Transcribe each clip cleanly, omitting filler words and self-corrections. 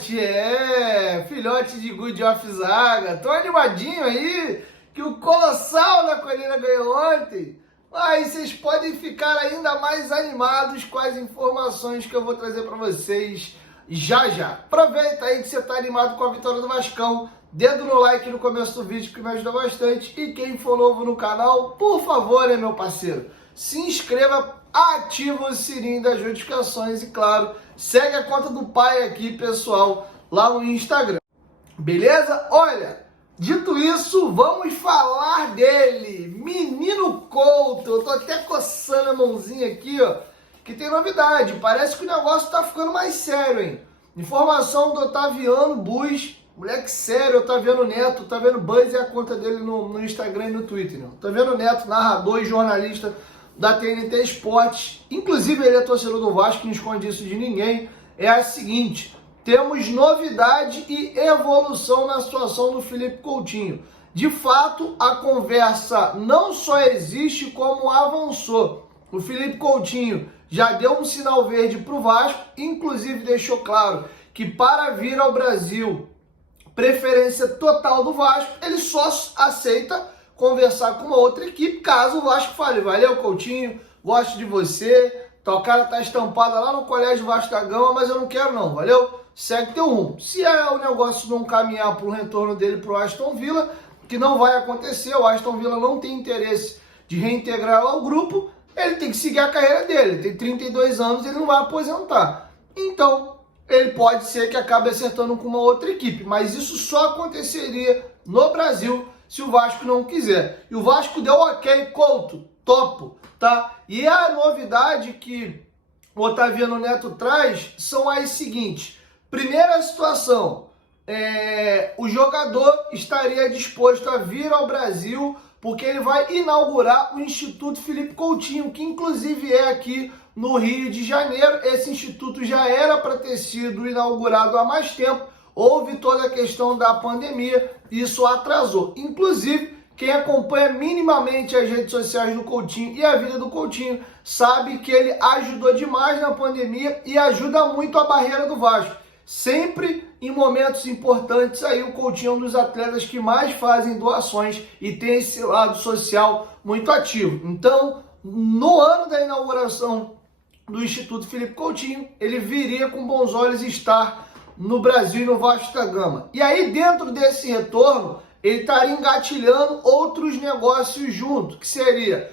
filhote de Good of Zaga. Tô animadinho aí, que o Colossal da Colina ganhou ontem. Mas vocês podem ficar ainda mais animados com as informações que eu vou trazer para vocês já já. Aproveita aí que você tá animado com a vitória do Vascão. Dedo no like no começo do vídeo que me ajuda bastante. E quem for novo no canal, por favor, meu parceiro, se inscreva, ativa o sininho das notificações e, claro, segue a conta do pai aqui, pessoal, lá no Instagram. Beleza? Olha, dito isso, vamos falar dele, Menino Couto. Eu tô até coçando a mãozinha aqui, ó, que tem novidade. Parece que o negócio tá ficando mais sério, hein? Informação do Otaviano Bus, moleque sério, Otaviano Neto. Otaviano Bus é a conta dele no Instagram e no Twitter, né? Otaviano Neto, narrador e jornalista da TNT Esportes, inclusive ele é torcedor do Vasco, não esconde isso de ninguém. É a seguinte: temos novidade e evolução na situação do Felipe Coutinho. De fato, a conversa não só existe, como avançou. O Felipe Coutinho já deu um sinal verde para o Vasco, inclusive deixou claro que para vir ao Brasil, preferência total do Vasco, ele só aceita conversar com uma outra equipe, caso o Vasco fale: valeu, Coutinho, gosto de você, tua cara tá estampada lá no Colégio Vasco da Gama, mas eu não quero não, valeu? Segue teu rumo. Se o negócio não caminhar para o retorno dele pro Aston Villa, que não vai acontecer, o Aston Villa não tem interesse de reintegrar ao grupo, ele tem que seguir a carreira dele. Ele tem 32 anos, ele não vai aposentar. Então, ele pode ser que acabe acertando com uma outra equipe, mas isso só aconteceria no Brasil se o Vasco não quiser. E o Vasco deu ok, Couto, topo, tá? E a novidade que o Otaviano Neto traz são as seguintes. Primeira situação, o jogador estaria disposto a vir ao Brasil porque ele vai inaugurar o Instituto Felipe Coutinho, que inclusive é aqui no Rio de Janeiro. Esse instituto já era para ter sido inaugurado há mais tempo. Houve toda a questão da pandemia, isso atrasou. Inclusive, quem acompanha minimamente as redes sociais do Coutinho e a vida do Coutinho sabe que ele ajudou demais na pandemia e ajuda muito a barreira do Vasco. Sempre em momentos importantes aí o Coutinho é um dos atletas que mais fazem doações e tem esse lado social muito ativo. Então, no ano da inauguração do Instituto Felipe Coutinho, ele viria com bons olhos estar no Brasil e no Vasco da Gama. E aí, dentro desse retorno, ele estaria engatilhando outros negócios junto, que seria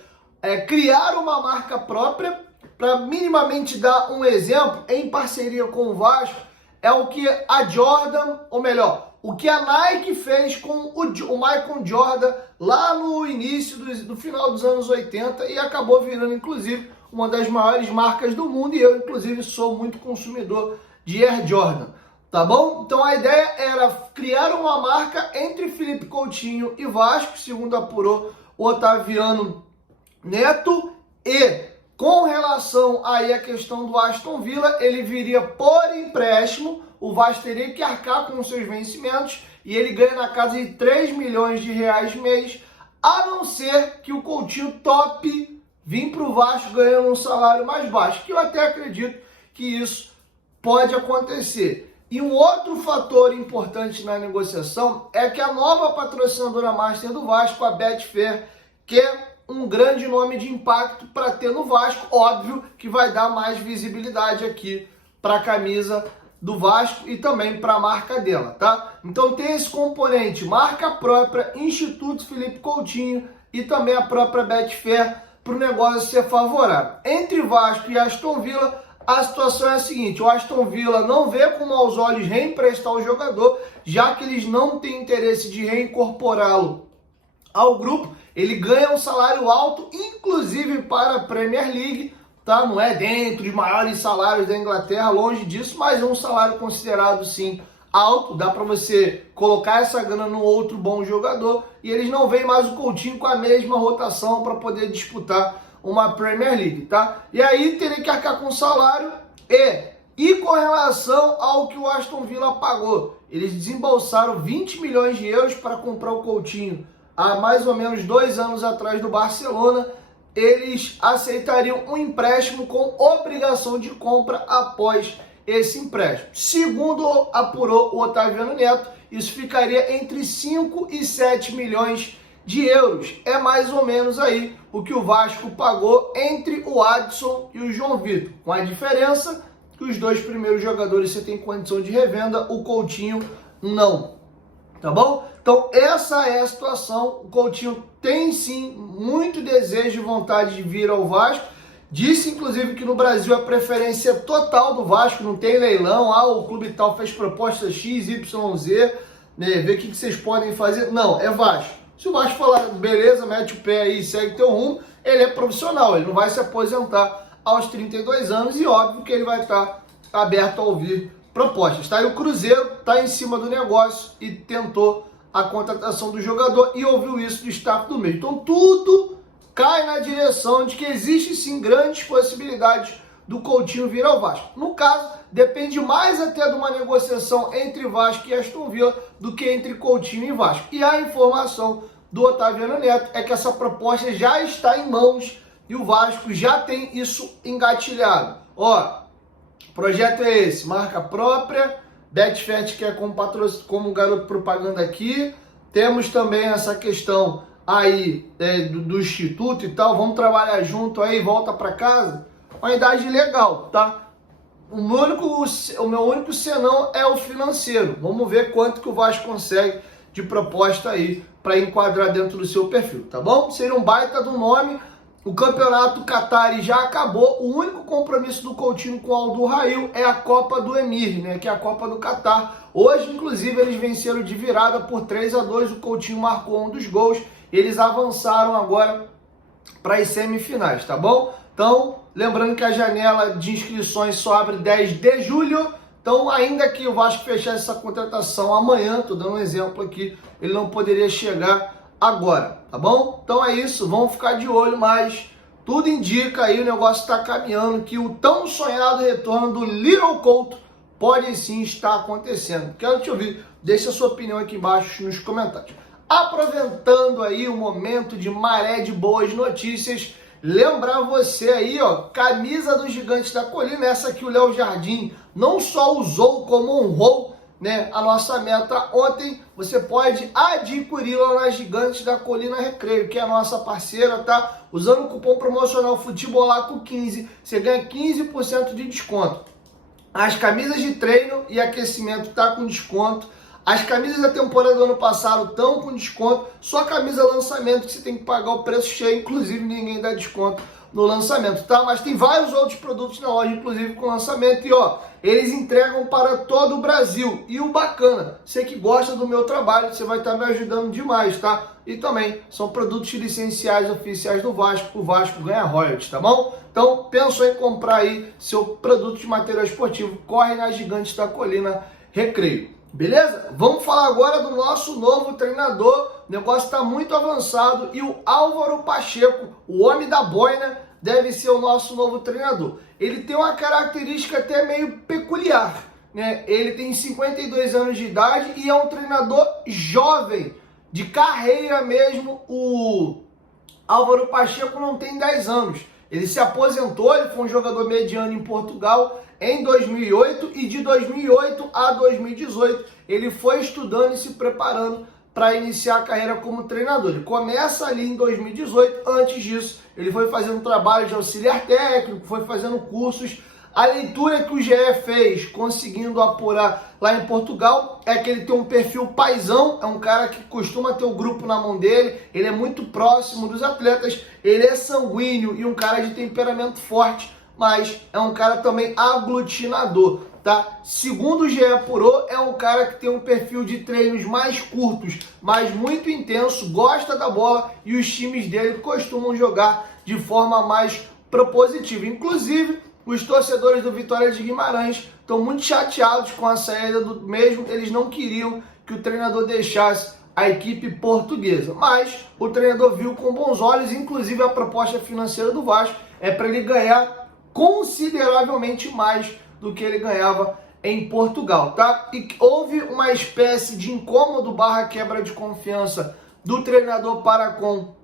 criar uma marca própria. Para minimamente dar um exemplo, em parceria com o Vasco, é o que a Jordan, ou melhor, o que a Nike fez com o Michael Jordan lá no início do final dos anos 80 e acabou virando, inclusive, uma das maiores marcas do mundo, e eu, inclusive, sou muito consumidor de Air Jordan. Tá bom? Então a ideia era criar uma marca entre Felipe Coutinho e Vasco, segundo apurou o Otaviano Neto. E com relação aí à questão do Aston Villa, ele viria por empréstimo, o Vasco teria que arcar com os seus vencimentos e ele ganha na casa de 3 milhões de reais mês, a não ser que o Coutinho tope vir para o Vasco ganhando um salário mais baixo, que eu até acredito que isso pode acontecer. E um outro fator importante na negociação é que a nova patrocinadora master do Vasco, a Betfair, quer um grande nome de impacto para ter no Vasco. Óbvio que vai dar mais visibilidade aqui para a camisa do Vasco e também para a marca dela, tá? Então tem esse componente, marca própria, Instituto Felipe Coutinho e também a própria Betfair para o negócio ser favorável. Entre Vasco e Aston Villa, a situação é a seguinte: o Aston Villa não vê com maus olhos reemprestar o jogador, já que eles não têm interesse de reincorporá-lo ao grupo. Ele ganha um salário alto, inclusive para a Premier League, tá? Não é dentre os maiores salários da Inglaterra, longe disso, mas é um salário considerado, sim, alto. Dá para você colocar essa grana no outro bom jogador, e eles não veem mais o Coutinho com a mesma rotação para poder disputar uma Premier League, tá? E aí teria que arcar com salário. E com relação ao que o Aston Villa pagou, eles desembolsaram 20 milhões de euros para comprar o Coutinho há mais ou menos 2 anos atrás do Barcelona. Eles aceitariam um empréstimo com obrigação de compra após esse empréstimo. Segundo apurou o Otaviano Neto, isso ficaria entre 5 e 7 milhões de euros. É mais ou menos aí o que o Vasco pagou entre o Adson e o João Vitor, com a diferença que os dois primeiros jogadores você tem condição de revenda, o Coutinho não, tá bom? Então essa é a situação. O Coutinho tem sim muito desejo e vontade de vir ao Vasco. Disse inclusive que no Brasil a preferência total do Vasco, não tem leilão, o clube tal fez proposta X, Y, Z, né, ver o que vocês podem fazer. Não, é Vasco. Se o Vasco falar, beleza, mete o pé aí e segue teu rumo, ele é profissional, ele não vai se aposentar aos 32 anos e óbvio que ele vai estar aberto a ouvir propostas, tá? E o Cruzeiro está em cima do negócio e tentou a contratação do jogador e ouviu isso do staff do meio. Então tudo cai na direção de que existe sim grandes possibilidades do Coutinho vir ao Vasco. No caso, depende mais até de uma negociação entre Vasco e Aston Villa do que entre Coutinho e Vasco. E a informação do Otaviano Neto é que essa proposta já está em mãos e o Vasco já tem isso engatilhado. Ó, o projeto é esse, marca própria, Betfair quer como garoto propaganda aqui, temos também essa questão aí do Instituto e tal, vamos trabalhar junto aí, volta para casa, uma idade legal, tá? O meu único senão é o financeiro, vamos ver quanto que o Vasco consegue de proposta aí para enquadrar dentro do seu perfil, tá bom? Seria um baita do nome. O campeonato Qatari já acabou. O único compromisso do Coutinho com o Al Duhail é a Copa do Emir, né? Que é a Copa do Catar. Hoje, inclusive, eles venceram de virada por 3-2. O Coutinho marcou um dos gols. Eles avançaram agora para as semifinais, tá bom? Então, lembrando que a janela de inscrições só abre 10 de julho. Então, ainda que o Vasco fechasse essa contratação amanhã, tô dando um exemplo aqui, ele não poderia chegar agora, tá bom? Então é isso, vamos ficar de olho, mas tudo indica aí, o negócio está caminhando, que o tão sonhado retorno do Little Couto pode sim estar acontecendo. Quero te ouvir, deixa a sua opinião aqui embaixo nos comentários. Aproveitando aí o momento de maré de boas notícias, lembrar você aí, ó, camisa do Gigante da Colina, essa aqui o Léo Jardim não só usou como honrou, né, a nossa meta ontem. Você pode adquiri-la na Gigante da Colina Recreio, que é a nossa parceira, tá? Usando o cupom promocional FUTEBOLACO15, você ganha 15% de desconto. As camisas de treino e aquecimento tá com desconto. As camisas da temporada do ano passado estão com desconto. Só a camisa lançamento que você tem que pagar o preço cheio, inclusive ninguém dá desconto no lançamento, tá? Mas tem vários outros produtos na loja, inclusive com lançamento. E ó, eles entregam para todo o Brasil. E o bacana, você que gosta do meu trabalho, você vai estar me ajudando demais, tá? E também são produtos licenciais oficiais do Vasco. O Vasco ganha royalties, tá bom? Então, pensou em comprar aí seu produto de material esportivo, corre na Gigante da Colina Recreio. Beleza? Vamos falar agora do nosso novo treinador. O negócio está muito avançado e o Álvaro Pacheco, o homem da boina, deve ser o nosso novo treinador. Ele tem uma característica até meio peculiar, né? Ele tem 52 anos de idade e é um treinador jovem, de carreira mesmo. O Álvaro Pacheco não tem 10 anos. Ele se aposentou, ele foi um jogador mediano em Portugal em 2008 e de 2008 a 2018 ele foi estudando e se preparando para iniciar a carreira como treinador. Ele começa ali em 2018, antes disso ele foi fazendo trabalho de auxiliar técnico, foi fazendo cursos. A leitura que o GE fez, conseguindo apurar lá em Portugal, é que ele tem um perfil paizão, é um cara que costuma ter o grupo na mão dele, ele é muito próximo dos atletas, ele é sanguíneo e um cara de temperamento forte, mas é um cara também aglutinador, tá? Segundo o GE apurou, é um cara que tem um perfil de treinos mais curtos, mas muito intenso, gosta da bola e os times dele costumam jogar de forma mais propositiva. Inclusive, os torcedores do Vitória de Guimarães estão muito chateados com a saída do mesmo. Eles não queriam que o treinador deixasse a equipe portuguesa. Mas o treinador viu com bons olhos, inclusive a proposta financeira do Vasco é para ele ganhar consideravelmente mais do que ele ganhava em Portugal, tá? E houve uma espécie de incômodo / quebra de confiança do treinador para com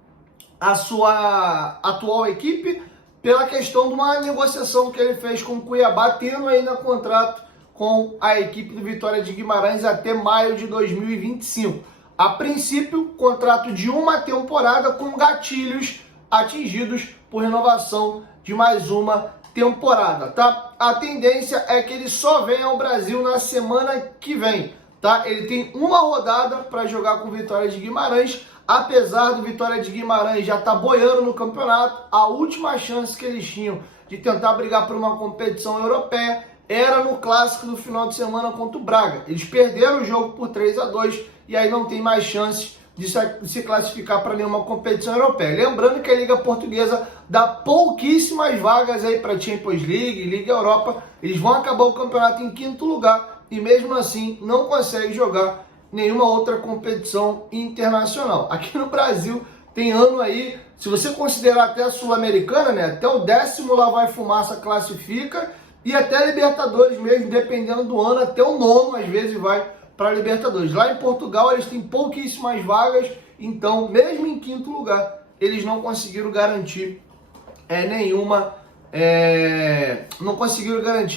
a sua atual equipe. pela questão de uma negociação que ele fez com o Cuiabá, tendo ainda contrato com a equipe do Vitória de Guimarães até maio de 2025. A princípio, contrato de uma temporada com gatilhos atingidos por renovação de mais uma temporada, tá? A tendência é que ele só venha ao Brasil na semana que vem, tá? Ele tem uma rodada para jogar com o Vitória de Guimarães, apesar do Vitória de Guimarães já estar boiando no campeonato. A última chance que eles tinham de tentar brigar por uma competição europeia era no clássico do final de semana contra o Braga. Eles perderam o jogo por 3-2 e aí não tem mais chance de se classificar para nenhuma competição europeia. Lembrando que a Liga Portuguesa dá pouquíssimas vagas aí para Champions League, Liga Europa. Eles vão acabar o campeonato em 5º lugar e mesmo assim não conseguem jogar nenhuma outra competição internacional. Aqui no Brasil tem ano aí, se você considerar até a Sul-Americana, né, até o 10º lá vai fumaça classifica, e até a Libertadores mesmo, dependendo do ano, até o 9º às vezes vai para a Libertadores. Lá em Portugal eles têm pouquíssimas vagas, então mesmo em 5º lugar eles não conseguiram garantir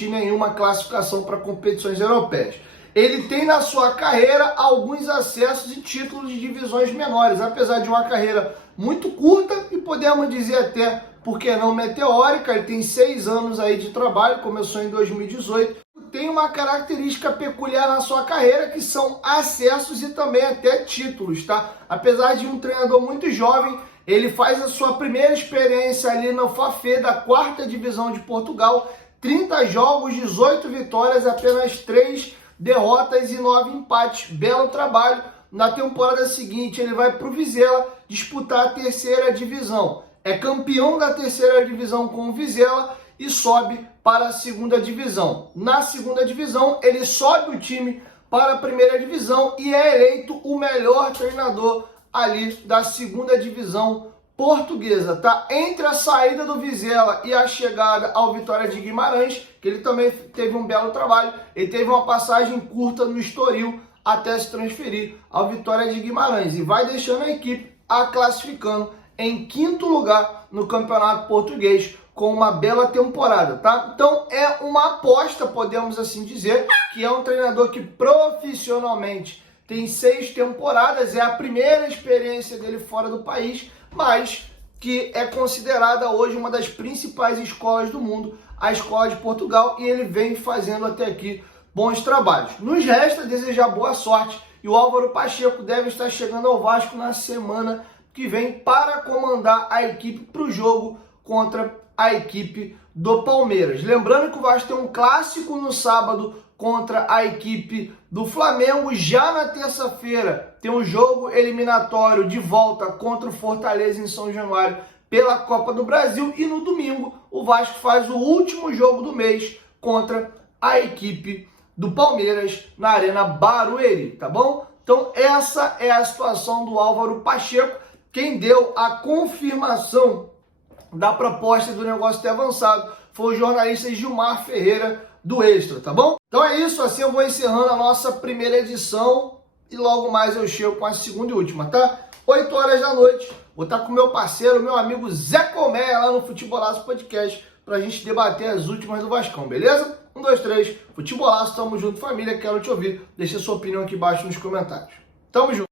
nenhuma classificação para competições europeias. Ele tem na sua carreira alguns acessos e títulos de divisões menores, apesar de uma carreira muito curta e podemos dizer até, por que não, meteórica. Ele tem 6 anos aí de trabalho, começou em 2018. Tem uma característica peculiar na sua carreira, que são acessos e também até títulos, tá? Apesar de um treinador muito jovem, ele faz a sua primeira experiência ali no Fafé, da 4ª divisão de Portugal, 30 jogos, 18 vitórias, apenas 3 derrotas e 9 empates. Belo trabalho. Na temporada seguinte ele vai para o Vizela disputar a 3ª divisão. É campeão da 3ª divisão com o Vizela e sobe para a 2ª divisão. Na 2ª divisão ele sobe o time para a 1ª divisão e é eleito o melhor treinador ali da 2ª divisão portuguesa, tá? Entre a saída do Vizela e a chegada ao Vitória de Guimarães, que ele também teve um belo trabalho, ele teve uma passagem curta no Estoril até se transferir ao Vitória de Guimarães e vai deixando a equipe classificando em 5º lugar no Campeonato Português com uma bela temporada, tá? Então é uma aposta, podemos assim dizer, que é um treinador que profissionalmente tem 6 temporadas, é a primeira experiência dele fora do país, mas que é considerada hoje uma das principais escolas do mundo, a Escola de Portugal, e ele vem fazendo até aqui bons trabalhos. Nos resta desejar boa sorte, e o Álvaro Pacheco deve estar chegando ao Vasco na semana que vem para comandar a equipe para o jogo contra a equipe do Palmeiras. Lembrando que o Vasco tem um clássico no sábado contra a equipe do Flamengo. Já na terça-feira tem um jogo eliminatório de volta contra o Fortaleza em São Januário pela Copa do Brasil. E no domingo o Vasco faz o último jogo do mês contra a equipe do Palmeiras na Arena Barueri, tá bom? Então essa é a situação do Álvaro Pacheco. Quem deu a confirmação da proposta do negócio ter avançado foi o jornalista Gilmar Ferreira do Extra, tá bom? Então é isso, assim eu vou encerrando a nossa primeira edição e logo mais eu chego com a 2ª e última, tá? 8 horas da noite, vou estar com meu parceiro, meu amigo Zé Colmeia lá no Futebolaço Podcast pra gente debater as últimas do Vascão, beleza? 1, 2, 3, Futebolaço, tamo junto família, quero te ouvir, deixa sua opinião aqui embaixo nos comentários. Tamo junto!